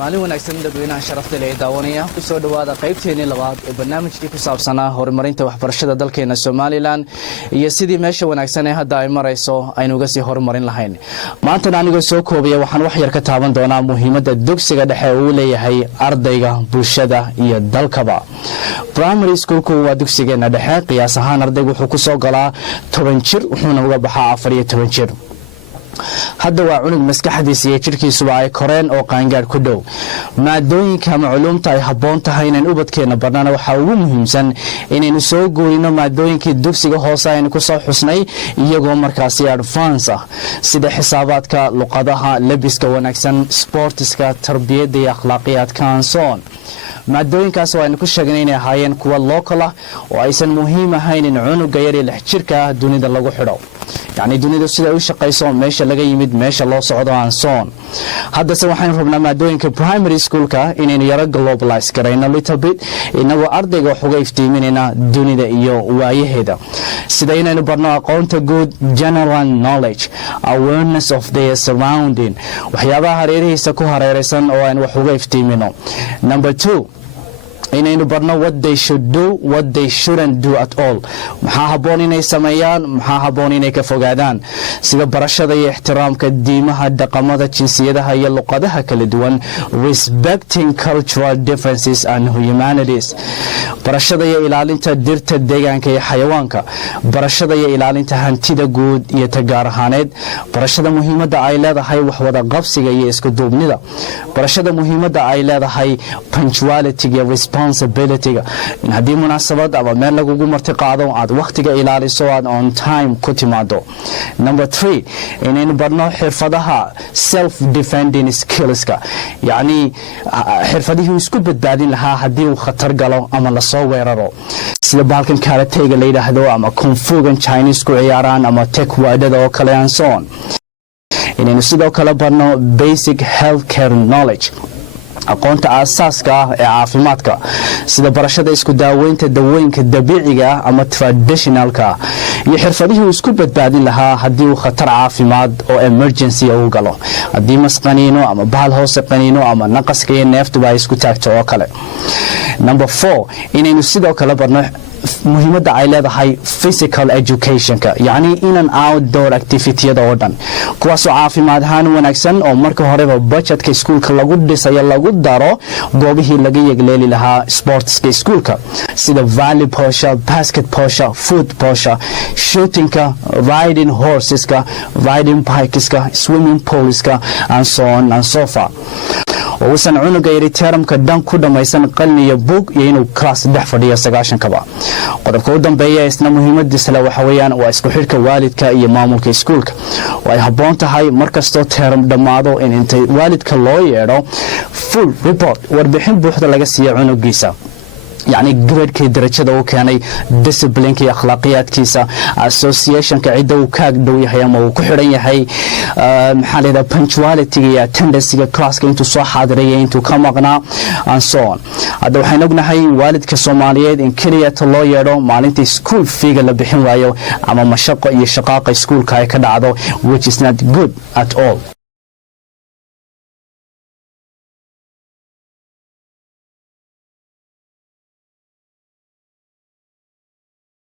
maalin wanaagsan dadweynaha sharafta leh daawanaya ku soo dhawaada qaybteena labaad ee barnaamijkii ku saabsanaa horumarinta waxbarashada dalkeena Soomaaliland iyo sidii meesha wanaagsan ee hadda ay marayso aynu uga sii horumarin lahayn maanta aniga soo koobaya waxaan wax yar ka taaban doonaa muhiimadda dugsiga dhexe uu leeyahay ardayga bulshada iyo dalkaba primary schoolku waa dugsigeena dhexe qiyaas ahaan ardaygu wuxuu ku soo galaa 10 jir wuxuuna uga baxaa 14 jir hadda waa cunug maskaxdiisa iyo jirkiisuba ay koreen oo qaangaar ku dhow maadooyinka ama culuumta ay habboon tahay inaan ubadkeena barnana waxaa ugu muhiimsan inaynu soo guurino maadooyinkii dugsiga hoose aynu ku soo xusnay iyagoo markaasi advance ah sida xisaabaadka luqadaha labiska wanaagsan sportiska tarbiyadda iyo akhlaaqiyaadka ansoon maadooyinkaas oo aynu ku sheegnay inay ahaayeen kuwa local ah oo aysan muhiim ahayn in cunuga yar ee 6 jirka ah dunida lagu xidho يعني دنيا سيدا u shaqeyso meesha laga yimid meesha loo socdo aan soon hadda se waxaan rabnaa maadooyinka primary schoolka inaynu yara globalize garayno little bit inagoo ardayga wax uga iftiiminayna dunida iyo waayaheeda sida inaynu barno aqoonta guud general knowledge awareness of their surrounding waxyaabaha hareerihiisa ku hareeraysan oo aynu wax uga iftiimino number 2 inaynu barno what they should do what they shouldn't do at all maxaa habboon inay sameeyaan maxaa habboon inay ka fogaadaan sida barashada iyo ixtiraamka diimaha dhaqamada jinsiyadaha iyo luqadaha kala duwan respecting cultural differences and humanities barashada iyo ilaalinta dhirta deegaanka iyo xayawaanka barashada iyo ilaalinta hantida guud iyo tagaar ahaaneed barashada muhiimadda ay leedahay wax wada qabsiga iyo isku duubnida barashada muhiimadda ay leedahay punctuality iyo responsibility in haddii munaasabad ama meel lagugu marti qaado aad waqtiga ilaaliso aad on time ku timaado number 3 inaynu barno xirfadaha self defending skillska yani xirfadihii isku badbaadin lahaa haddii uu khatar galo ama la soo weeraro sida baalkan karatega la yiraahdo ama kung fu gan Chinese ku ciyaaraan ama taekwondo oo kale aan soon inaynu sidoo kale barno basic healthcare knowledge aqoonta aasaaska ah ee caafimaadka sida barashada isku daaweynta dawooyinka dabiiciga ah ama traditionalka iyo xirfadihii isku badbaadin lahaa haddii uu khatar caafimaad oo emergency uu galo haddii masqaniino ama bahal hoose qaniino ama naqaska iyo neeftuba ay isku taagto oo kale number 4 inaynu sidoo kale barno muhiimadda ay leedahay physical educationka yani inan outdoor activity-yada oo dhan kuwaasoo caafimaad ahaan wanaagsan oo marka horeba budgetka iskuulka lagu dhisayo lagu daro goobihii laga yegleeli lahaa sportska iskuulka sida volleyballsha basketballsha footballsha shootingka riding horseska riding bikeska swimming poolska and so on and so far uusan cunuga yari teramka dhan ku dhamaysan qalin iyo bug iyo inuu class dhex fadhiyo 9 kaba qodobka u dambeeya isna muhiimadiisa la waxa weeyaan waa isku xidhka waalidka iyo maamulka iskuulka way habboon tahay markastoo teram dhamaado in inta waalidka loo yeedho full report warbixin buuxda laga siiyo cunugiisa يعني جريدكي درجada uu keenay disciplineki akhlaaqiyadkiisa associationka cid uu ka dhow yahay ama uu ku xiran yahay maxaa leedahay punctuality iyo attendance classka intuu soo xaadiray intuu ka maqnaa and so on hadda waxaan ognahay waalidka Soomaaliyeed in kaliya loo yeedho maalintii school fee la bixin waayo ama mashaqo iyo shaqaaqa iskuulka ay ka dhacdo which is not good at all